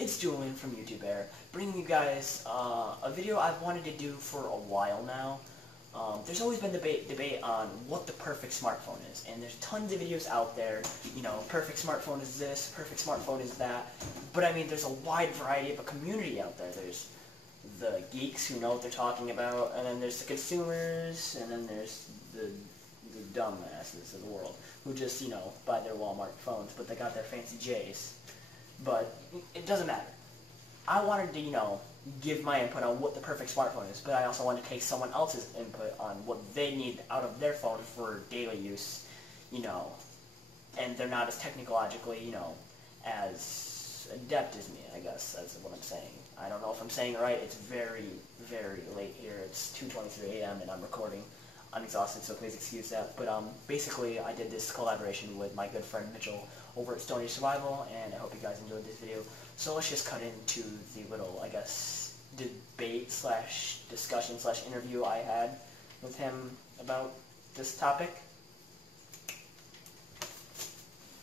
it's Julian from YouTube Air, bringing you guys a video I've wanted to do for a while now. There's always been debate on what the perfect smartphone is, and there's tons of videos out there, you know, perfect smartphone is this, perfect smartphone is that, but I mean, there's a wide variety of a community out there. There's the geeks who know what they're talking about, and then there's the consumers, and then there's the dumbasses of the world who just, you know, buy their Walmart phones, but they got their fancy J's. But it doesn't matter. I wanted to, you know, give my input on what the perfect smartphone is, but I also wanted to take someone else's input on what they need out of their phone for daily use, you know, and they're not as technologically, you know, as adept as me, I guess, that's what I'm saying. I don't know if I'm saying it right. It's very, very late here. It's 2:23 a.m. and I'm recording. I'm exhausted, so please excuse that. But basically, I did this collaboration with my good friend Mitchell over at Stone Age Survival, and I hope you guys enjoyed this video. So let's just cut into the little, I guess, debate slash discussion slash interview I had with him about this topic.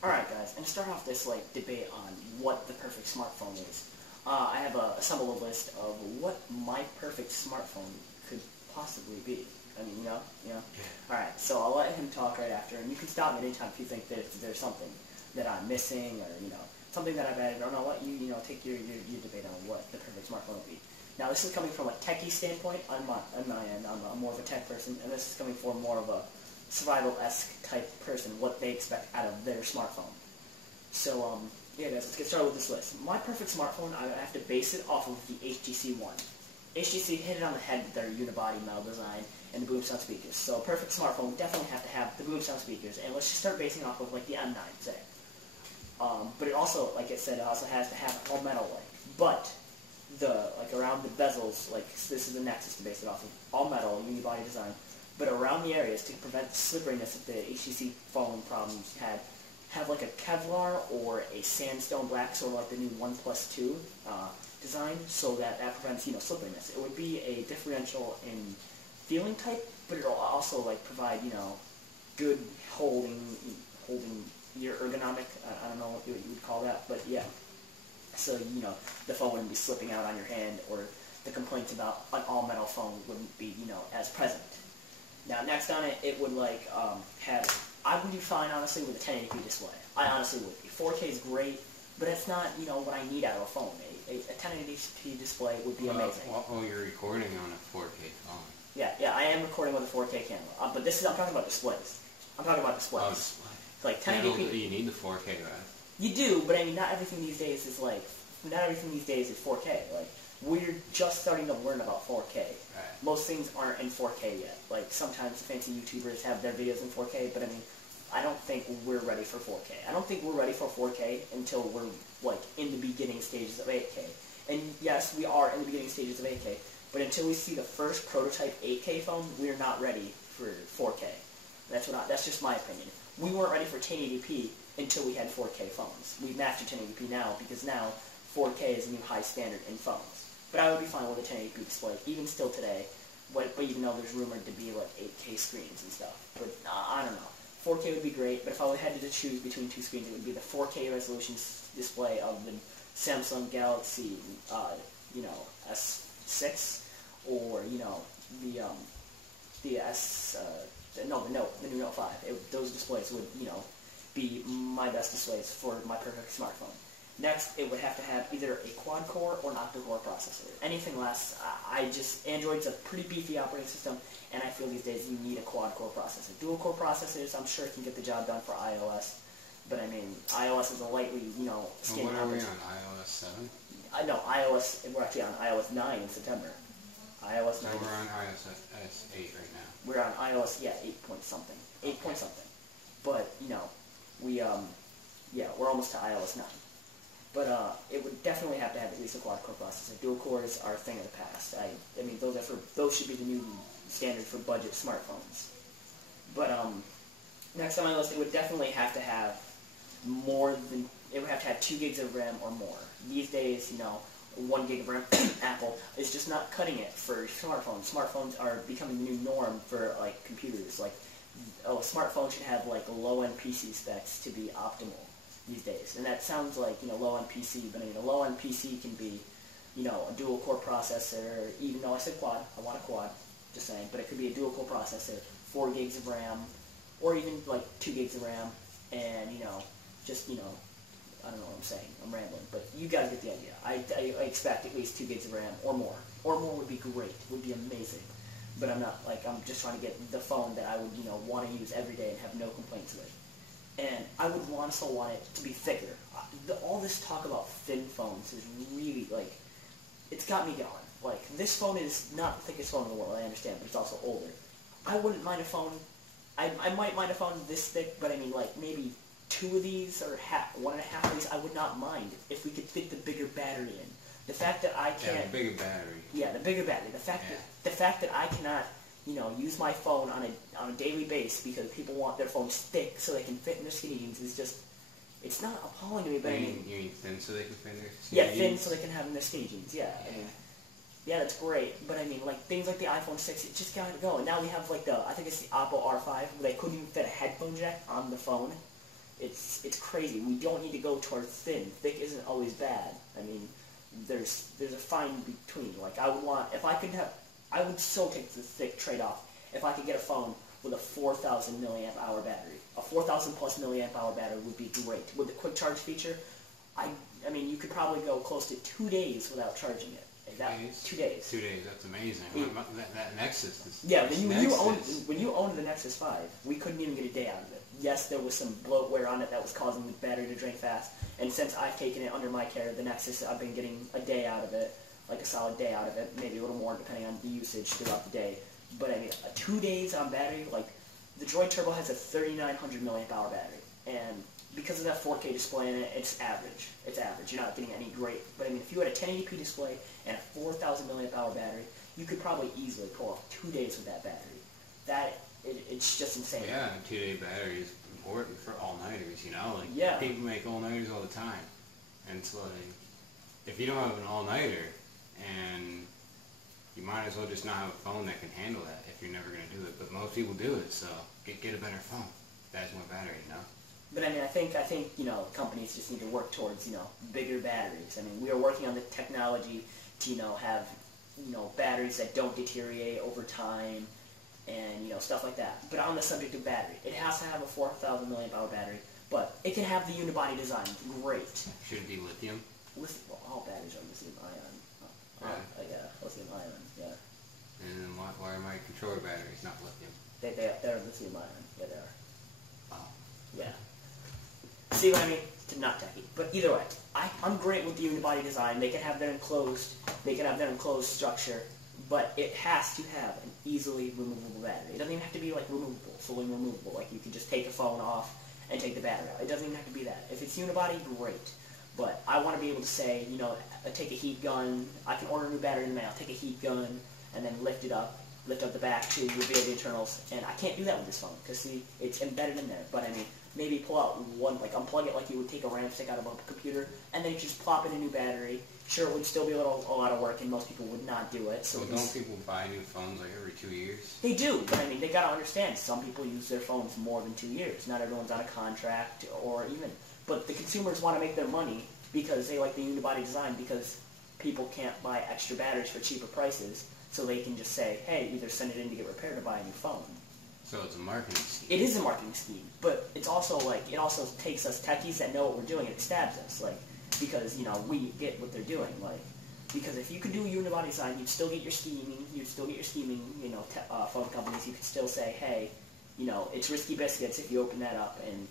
Alright guys, and to start off this debate on what the perfect smartphone is, I have assembled a list of what my perfect smartphone could possibly be. I mean, you know? Yeah. Alright, so I'll let him talk right after, and you can stop me anytime if you think that there's something that I'm missing, or, you know, something that I've added. I don't know what you know, take your debate on what the perfect smartphone would be. Now, this is coming from a techie standpoint on my end. I'm more of a tech person, and this is coming from more of a survival-esque type person, what they expect out of their smartphone. So, yeah guys, let's get started with this list. My perfect smartphone, I have to base it off of the HTC One. HTC hit it on the head with their unibody metal design and the boom sound speakers. So a perfect smartphone would definitely have to have the boom sound speakers, and let's just start basing off of the M9, say. But it also, like I said, it also has to have all metal but around the bezels, this is the Nexus to base it off of, all metal, unibody design, but around the areas to prevent the slipperiness that the HTC phone problems had, have a Kevlar or a sandstone black, sort of like the new OnePlus 2 design, so that prevents, you know, slipperiness. It would be a differential in feeling type, but it'll also provide, you know, good holding your ergonomic, I don't know what you would call that, but yeah. So, you know, the phone wouldn't be slipping out on your hand, or the complaints about an all-metal phone wouldn't be, you know, as present. Now, next on it, it would, I would be fine, honestly, with a 1080p display. I honestly would be. 4K is great, but it's not, you know, what I need out of a phone. A 1080p display would be amazing. Well, you're recording on a 4K phone. Yeah, I am recording with a 4K camera. But this is, I'm talking about displays. I'm talking about displays. Oh, display. 1080p. You need the 4K, right? You do, but I mean, not everything these days is 4K. We're just starting to learn about 4K. Right. Most things aren't in 4K yet. Sometimes fancy YouTubers have their videos in 4K, but I mean, I don't think we're ready for 4K. I don't think we're ready for 4K until we're, in the beginning stages of 8K. And yes, we are in the beginning stages of 8K, but until we see the first prototype 8K phone, we're not ready for 4K. That's just my opinion. We weren't ready for 1080p until we had 4K phones. We've mastered 1080p now, because now 4K is a new high standard in phones. But I would be fine with a 1080p display, even still today, but even though there's rumored to be 8K screens and stuff. But I don't know. 4K would be great, but if I had to choose between two screens, it would be the 4K resolution display of the Samsung Galaxy, you know, S6, or, you know, the new Note 5. Those displays would, you know, be my best displays for my perfect smartphone. Next, it would have to have either a quad-core or an octa-core processor. Anything less, Android's a pretty beefy operating system, and I feel these days you need a quad-core processor. Dual-core processors, I'm sure, can get the job done for iOS, but I mean, iOS is a lightly, you know, skin. What are we on, iOS 7? No, we're actually on iOS 9 in September. iOS 9. So we're on iOS 8 right now. We're on iOS, 8 point something. 8 point something. But, you know, we're almost to iOS 9. But it would definitely have to have at least a quad-core processor. Dual cores are a thing of the past. I mean, those should be the new standard for budget smartphones. But next on my list, it would definitely have to have it would have to have 2 gigs of RAM or more. These days, you know, 1 gig of RAM, Apple is just not cutting it for smartphones. Smartphones are becoming the new norm for computers. A smartphone should have low-end PC specs to be optimal. these days. And that sounds like, low-end PC, but I mean, a low-end PC can be, a dual-core processor, even though I said quad, I want a quad, just saying, but it could be a dual-core processor, 4 gigs of RAM, or even like 2 gigs of RAM, and, just, I don't know what I'm saying, I'm rambling, but you guys get the idea. I expect at least 2 gigs of RAM, or more. Or more would be great, would be amazing. But I'm not, I'm just trying to get the phone that I would, want to use every day and have no complaints with. And I would also want it to be thicker. All this talk about thin phones is really, it's got me going. This phone is not the thickest phone in the world, I understand, but it's also older. I wouldn't mind a phone, I might mind a phone this thick, but I mean, maybe 2 of these, or 1.5 of these, I would not mind if we could fit the bigger battery in. The fact that I can't... Yeah, the bigger battery. Yeah, the bigger battery. The fact that I cannot, use my phone on a daily basis because people want their phones thick so they can fit in their skinny jeans is just... It's not appalling to me, but you mean thin so they can fit in their skinny jeans? Yeah, thin so they can have in their skinny jeans, yeah. I mean, yeah, that's great, but I mean, things like the iPhone 6, it just gotta go. And now we have, I think it's the Oppo R5, where they couldn't even fit a headphone jack on the phone. It's crazy. We don't need to go towards thin. Thick isn't always bad. I mean... There's a fine between. I would still take the thick trade-off if I could get a phone with a 4,000 milliamp hour battery. A 4,000 plus milliamp hour battery would be great. With the quick charge feature, I mean, you could probably go close to 2 days without charging it. 2 days. 2 days, that's amazing. That Nexus is... Yeah, when you owned the Nexus 5, we couldn't even get a day out of it. Yes, there was some bloatware on it that was causing the battery to drain fast, and since I've taken it under my care, the Nexus, I've been getting a day out of it, a solid day out of it, maybe a little more depending on the usage throughout the day. But I mean, 2 days on battery, the Droid Turbo has a 3,900 milliamp hour battery, and because of that 4K display in it, it's average. It's average. You're not getting any great. But I mean, if you had a 1080p display and a 4,000 milliamp hour battery, you could probably easily pull off 2 days with that battery. It's just insane. Yeah, a 2-day battery is important for all-nighters, Yeah. People make all-nighters all the time. And it's if you don't have an all-nighter, and you might as well just not have a phone that can handle that if you're never going to do it. But most people do it, so get a better phone that has more battery, But I mean, I think companies just need to work towards bigger batteries. I mean, we are working on the technology to have batteries that don't deteriorate over time, and stuff like that. But on the subject of battery, it has to have a 4,000 milliamp hour battery, but it can have the unibody design. Great. Should it be lithium? Well, all batteries are lithium ion. Right. Yeah, lithium ion. Yeah. And then why are my controller batteries not lithium? They're lithium ion. Yeah, they are. Oh. Yeah. See what I mean? To not techie. But either way, I'm great with the unibody design. They can have their enclosed structure, but it has to have an easily removable battery. It doesn't even have to be removable, fully removable. You can just take the phone off and take the battery out. It doesn't even have to be that. If it's unibody, great. But I want to be able to say, take a heat gun. I can order a new battery in the mail. Take a heat gun and then lift up the back to reveal the internals. And I can't do that with this phone because see, it's embedded in there. But I mean, maybe pull out one, unplug it like you would take a RAM stick out of a computer, and then just plop in a new battery. Sure, it would still be a lot of work, and most people would not do it. So don't people buy new phones every 2 years? They do, but I mean, they gotta understand. Some people use their phones more than 2 years. Not everyone's on a contract, or even. But the consumers want to make their money because they like the unibody design. Because people can't buy extra batteries for cheaper prices, so they can just say, hey, either send it in to get repaired or buy a new phone. So it's a marketing scheme. It is a marketing scheme, but it's also it also takes us techies that know what we're doing and it stabs us, because we get what they're doing, because if you could do a unibody design, you'd still get your scheming, phone companies. You could still say, hey, it's risky biscuits if you open that up and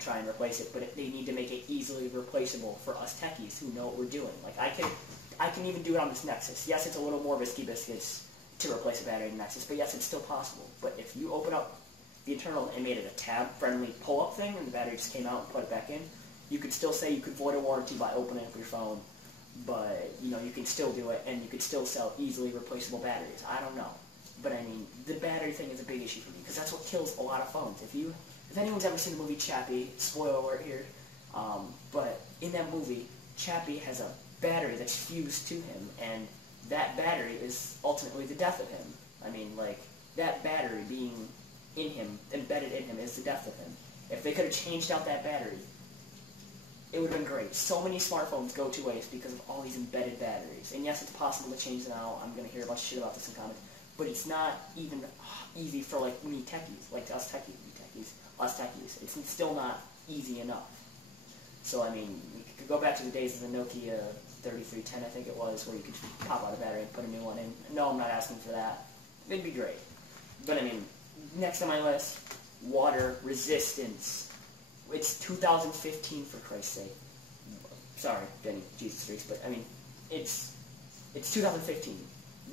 try and replace it, but they need to make it easily replaceable for us techies who know what we're doing. I can even do it on this Nexus. Yes, it's a little more risky biscuits to replace a battery in Nexus, but yes, it's still possible. But if you open up the internal and made it a tab-friendly pull-up thing, and the battery just came out and put it back in, you could still say you could void a warranty by opening up your phone, but you can still do it, and you could still sell easily replaceable batteries. I don't know, but I mean, the battery thing is a big issue for me because that's what kills a lot of phones. If anyone's ever seen the movie Chappie, spoiler alert here, but in that movie, Chappie has a battery that's fused to him, and that battery is ultimately the death of him. I mean, that battery being in him, embedded in him, is the death of him. If they could have changed out that battery, It would have been great. So many smartphones go to waste because of all these embedded batteries. And yes, it's possible to change now. I'm going to hear a bunch of shit about this in comments. But it's not even easy for like me techies, like us techies. It's still not easy enough. So I mean, we could go back to the days of the Nokia 3310, I think it was, where you could pop out a battery and put a new one in. No, I'm not asking for that. It'd be great. But I mean, next on my list, water resistance. It's 2015 for Christ's sake. Sorry, Benny, Jesus freaks, but I mean, it's 2015.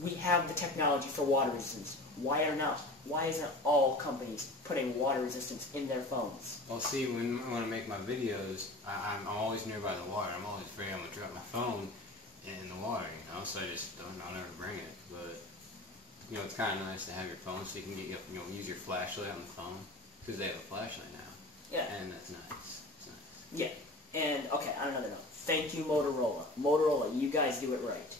We have the technology for water resistance. Why isn't all companies putting water resistance in their phones? Well, see, when I make my videos, I'm always nearby the water. I'm always afraid I'm going to drop my phone in the water, you know, so I'll never bring it. But, you know, it's kind of nice to have your phone so you can use your flashlight on the phone, because they have a flashlight now. Yeah. And that's nice. It's nice. Yeah. And, okay, on another note, thank you, Motorola. Motorola, you guys do it right.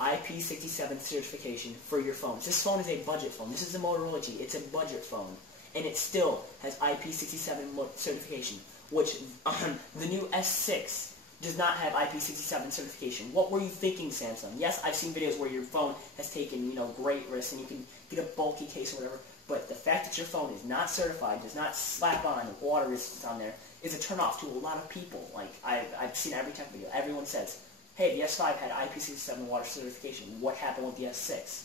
IP67 certification for your phones. This phone is a budget phone. This is the Motorola G. It's a budget phone. And it still has IP67 certification, which the new S6 does not have IP67 certification. What were you thinking, Samsung? Yes, I've seen videos where your phone has taken, great risks and you can get a bulky case or whatever, but the fact that your phone is not certified, does not slap on water resistance on there, is a turnoff to a lot of people. Like, I've seen every tech video. Everyone says, hey, the S5 had IP67 water certification. What happened with the S6?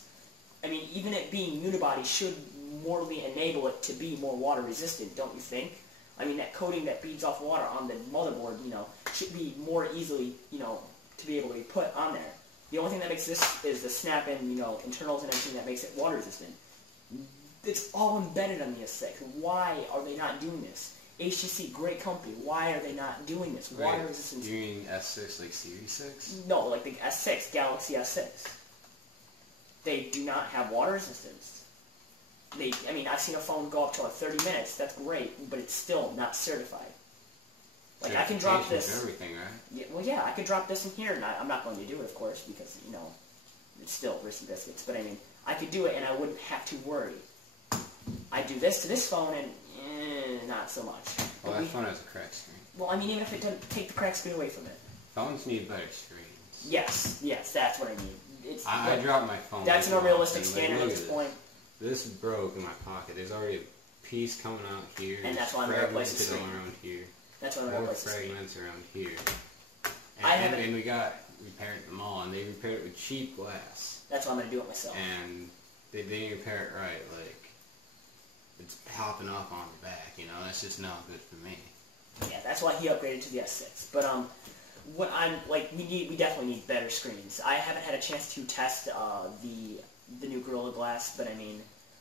I mean, even it being unibody should morally enable it to be more water resistant, don't you think? I mean, that coating that beads off water on the motherboard, should be more easily, to be able to be put on there. The only thing that makes this is the snap-in, internals and everything that makes it water resistant. It's all embedded on the S6. Why are they not doing this? HTC, great company. Why are they not doing this? Water resistance. You mean S6 like Series 6? No, like the S6, Galaxy S6. They do not have water resistance. I've seen a phone go up to like 30 minutes. That's great, but it's still not certified. Like, I can drop this. Everything, right? Yeah, well, yeah, I could drop this in here, and I'm not going to do it, of course, because, it's still risky biscuits. But, I could do it, and I wouldn't have to worry. I do this to this phone, and not so much. Well, that phone has a cracked screen. Well, even if it doesn't take the cracked screen away from it. Phones need better screens. Yes, that's what I mean. I dropped my phone. That's an unrealistic standard at this point. This broke in my pocket. There's already a piece coming out here. And that's why I'm going to replace the screen. Around here. That's why I'm going to replace the screen. Fragments around here. And we got repaired them all, and they repaired it with cheap glass. That's why I'm going to do it myself. And they didn't repair it right. Like, it's popping up on the back, that's just not good for me. Yeah, that's why he upgraded to the S6. But, we definitely need better screens. I haven't had a chance to test the new Gorilla Glass, but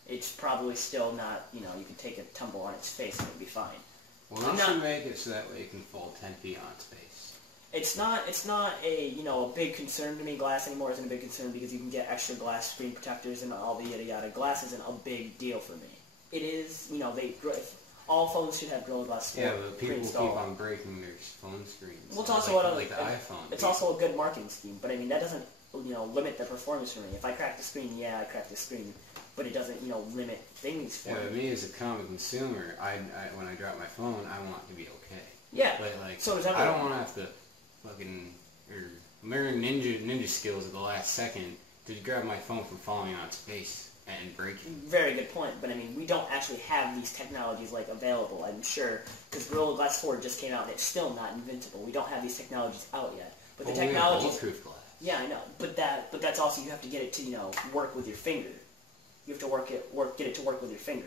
it's probably still not, you can take a tumble on its face and it'll be fine. Well, they should make it so that way it can fold 10 feet on space. It's not a, a big concern to me. Glass anymore isn't a big concern because you can get extra glass screen protectors and all the yada yada. Glass isn't a big deal for me. It is, all phones should have Gorilla Glass 4. Yeah, but people keep on breaking their phone screens. Well, it's also like the iPhone. It's also a good marketing scheme, but that doesn't, limit the performance for me. If I crack the screen, yeah, I crack the screen, but it doesn't, limit things for me. Yeah, but me as a common consumer, when I drop my phone, I want it to be okay. Yeah. But so does everyone. I don't want to have to fucking learn ninja skills at the last second to grab my phone from falling on its face and breaking. Very good point, but we don't actually have these technologies available, I'm sure, because Gorilla Glass 4 just came out and it's still not invincible. We don't have these technologies out yet. But the technology. Bulletproof glass. Yeah, I know, but that's also, you have to get it to work with your finger. You have to get it to work with your finger.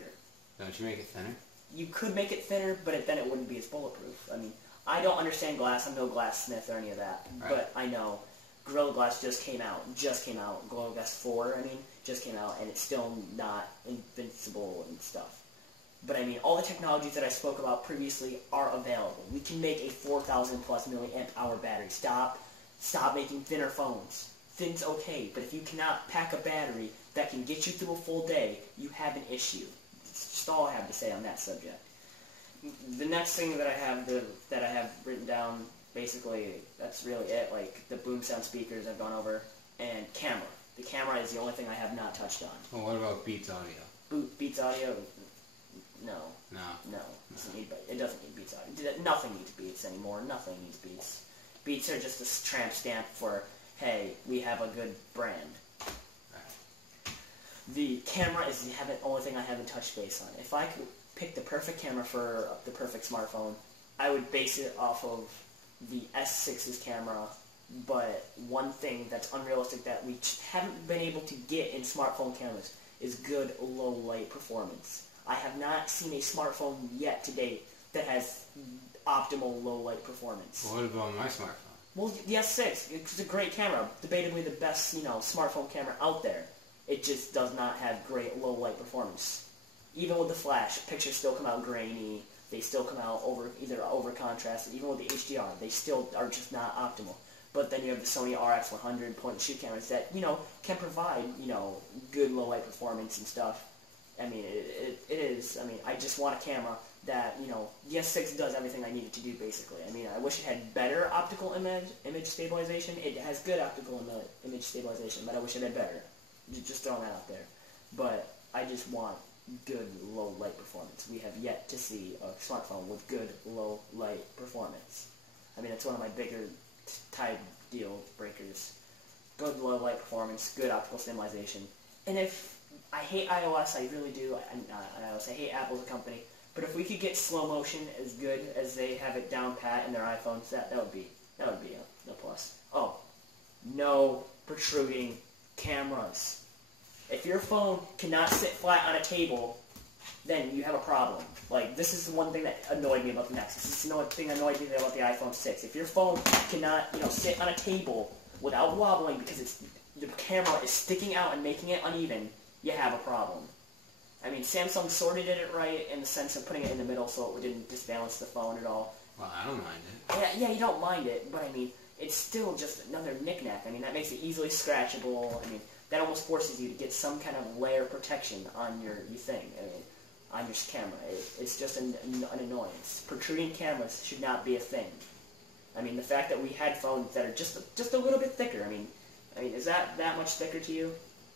Don't you make it thinner? You could make it thinner, but then it wouldn't be as bulletproof. I don't understand glass. I'm no glassmith or any of that, right. But I know Gorilla Glass just came out. Gorilla Glass 4, just came out, and it's still not invincible and stuff. But all the technologies that I spoke about previously are available. We can make a 4,000 plus milliamp hour battery. Stop making thinner phones. Thin's okay, but if you cannot pack a battery that can get you through a full day, you have an issue. That's just all I have to say on that subject. The next thing that I have written down, basically, that's really it. Like the boom sound speakers I've gone over, and camera. The camera is the only thing I have not touched on. Well, what about Beats Audio? Beats Audio? No. No. No. It doesn't need Beats Audio. Nothing needs Beats anymore. Nothing needs Beats. Beats are just a tramp stamp for, hey, we have a good brand. The camera is the only thing I haven't touched base on. If I could pick the perfect camera for the perfect smartphone, I would base it off of the S6's camera, but one thing that's unrealistic that we haven't been able to get in smartphone cameras is good low light performance. I have not seen a smartphone yet to date that has optimal low light performance. Well, what about my smartphone? Well, the S6, it's a great camera, debatably the best, smartphone camera out there. It just does not have great low light performance. Even with the flash, pictures still come out grainy. They still come out either over contrasted. Even with the HDR, they still are just not optimal. But then you have the Sony RX100 point-and-shoot cameras that can provide good low light performance and stuff. I mean, it is. I mean, I just want a camera that the S6 does everything I need it to do basically. I mean, I wish it had better optical image stabilization. It has good optical image stabilization, but I wish it had better. Just throwing that out there. But I just want good low light performance. We have yet to see a smartphone with good low light performance. I mean, it's one of my bigger type deal breakers. Good low light performance, good optical stabilization. And if I hate iOS, I really do. I hate Apple as a company. But if we could get slow motion as good as they have it down pat in their iPhones, that would be a plus. Oh, no protruding cameras. If your phone cannot sit flat on a table, then you have a problem. Like, this is the one thing that annoyed me about the Nexus. This is the thing that annoyed me about the iPhone 6. If your phone cannot, sit on a table without wobbling because the camera is sticking out and making it uneven, you have a problem. I mean, Samsung sort of did it right in the sense of putting it in the middle so it didn't disbalance the phone at all. Well, I don't mind it. Yeah, you don't mind it, but I mean, it's still just another knickknack. I mean, that makes it easily scratchable. I mean, that almost forces you to get some kind of layer protection on your thing. I mean, on your camera. It's just an annoyance. Protruding cameras should not be a thing. I mean, the fact that we had phones that are just a little bit thicker. I mean, is that much thicker to you?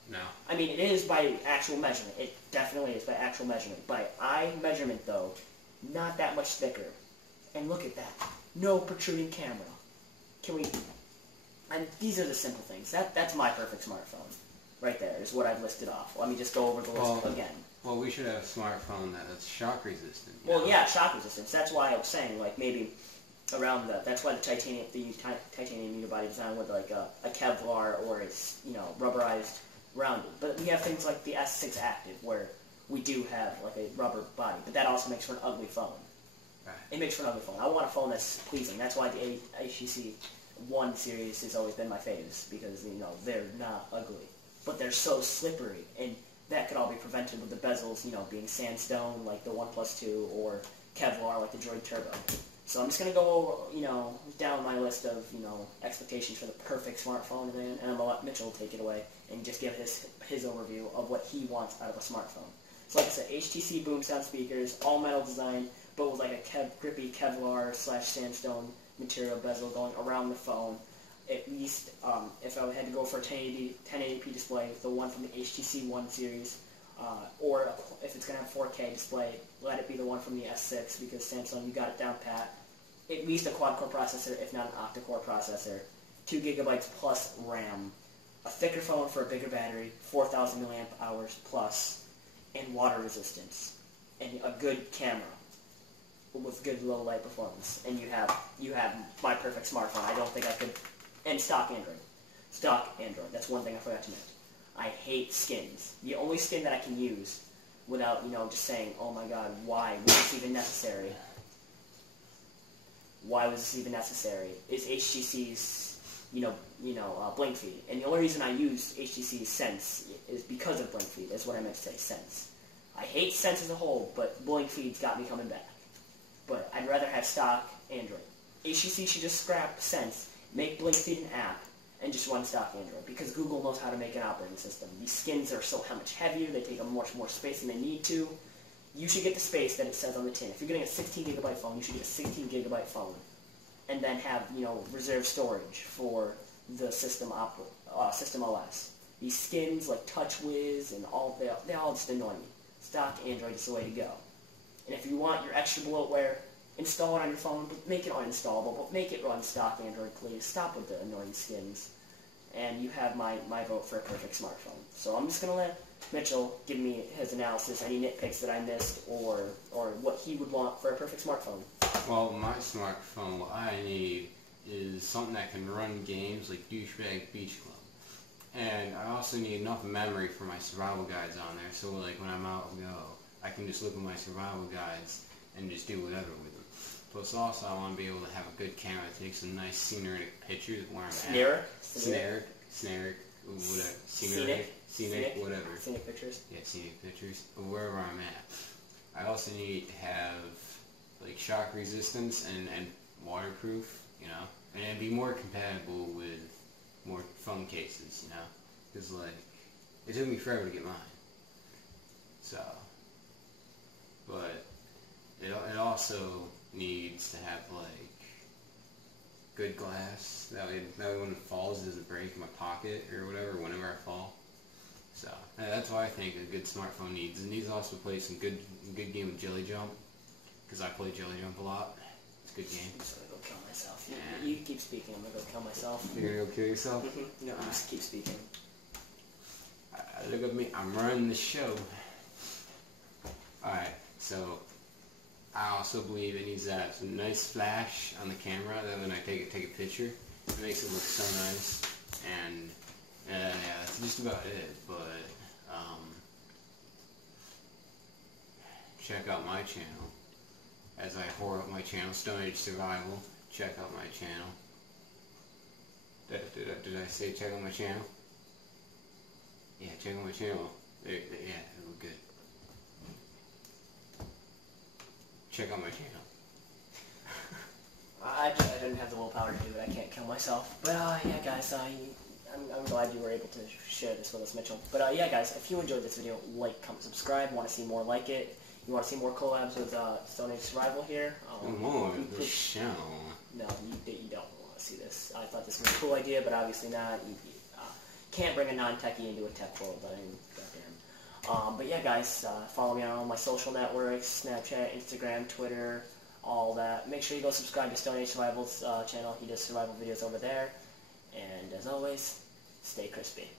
No. I mean, it is by actual measurement. It definitely is by actual measurement. By eye measurement, though, not that much thicker. And look at that. No protruding camera. Can we... And these are the simple things. That's my perfect smartphone. Right there is what I've listed off. Let me just go over the list again. Well, we should have a smartphone that's shock resistant. Well, yeah, shock resistance. That's why I was saying, like, maybe around that's why the titanium unibody design with like a Kevlar or it's rubberized rounded. But we have things like the S6 Active where we do have like a rubber body, but that also makes for an ugly phone. Right. It makes for an ugly phone. I want a phone that's pleasing. That's why the HTC One series has always been my faves because they're not ugly, but they're so slippery, and that could all be prevented with the bezels, being sandstone like the OnePlus 2 or Kevlar like the Droid Turbo. So I'm just going to go, down my list of, expectations for the perfect smartphone, and I'm going to let Mitchell take it away and just give his overview of what he wants out of a smartphone. So like I said, HTC boom sound speakers, all metal design, but with like a grippy Kevlar / sandstone material bezel going around the phone. At least, if I had to go for a 1080p display, the one from the HTC One series, or if it's going to have 4K display, let it be the one from the S6, because Samsung, you got it down pat. At least a quad-core processor, if not an octa-core processor, 2 gigabytes plus RAM, a thicker phone for a bigger battery, 4,000 milliamp hours plus, and water resistance, and a good camera with good low light performance, and you have my perfect smartphone. I don't think I could. And stock Android. That's one thing I forgot to mention. I hate skins. The only skin that I can use without, just saying, oh my god, why was this even necessary? Why was this even necessary? Is HTC's, blink feed. And the only reason I use HTC's Sense is because of blink feed. That's what I meant to say, Sense. I hate Sense as a whole, but blink feed's got me coming back. But I'd rather have stock Android. HTC should just scrap Sense, make blink feed an app, and just run stock Android, because Google knows how to make an operating system. These skins are so much heavier, they take up much more space than they need to. You should get the space that it says on the tin. If you're getting a 16 gigabyte phone, you should get a 16 gigabyte phone, and then have, reserved storage for the system OS. These skins like TouchWiz and all, they all just annoy me. Stock Android is the way to go. And if you want your extra bloatware, install it on your phone, but make it uninstallable, but make it run stock Android, please. Stop with the annoying skins. And you have my vote for a perfect smartphone. So I'm just going to let Mitchell give me his analysis, any nitpicks that I missed, or what he would want for a perfect smartphone. Well, my smartphone, what I need is something that can run games like Douchebag Beach Club. And I also need enough memory for my survival guides on there, so like when I'm out and go, I can just look at my survival guides and just do whatever with them. Plus also I want to be able to have a good camera to take some nice scenic pictures of where I'm at. Scenic, whatever. Scenic, whatever. Scenic pictures. Yeah, scenic pictures of wherever I'm at. I also need to have like shock resistance and waterproof, you know, and be more compatible with more phone cases, you know, because like it took me forever to get mine. So, but it also needs to have like good glass. That way when it falls, it doesn't break in my pocket or whatever. Whenever I fall. So that's why I think a good smartphone needs. It needs to also play some good game of Jelly Jump, because I play Jelly Jump a lot. It's a good game. I'm just gonna go kill myself. You keep speaking. I'm gonna go kill myself. You're gonna go kill yourself? No, just keep speaking. Look at me. I'm running the show. Alright, so I also believe it needs to have some nice flash on the camera. That when I take a picture, it makes it look so nice. And yeah, that's just about it. But check out my channel as I whore up my channel, Stone Age Survival. Check out my channel. Did I say check out my channel? Yeah, check out my channel. Yeah, it looked good. Check out my channel. I didn't have the willpower to do it. I can't kill myself. But yeah, guys, I'm glad you were able to share this with us, Mitchell. But yeah, guys, if you enjoyed this video, like, comment, subscribe. Want to see more like it? You want to see more collabs with Stone Age Survival here? More the show. No, you don't want to see this. I thought this was a cool idea, but obviously not. You can't bring a non-techie into a tech world. I mean, goddamn. But yeah, guys, follow me on all my social networks, Snapchat, Instagram, Twitter, all that. Make sure you go subscribe to Stone Age Survival's channel. He does survival videos over there. And as always, stay crispy.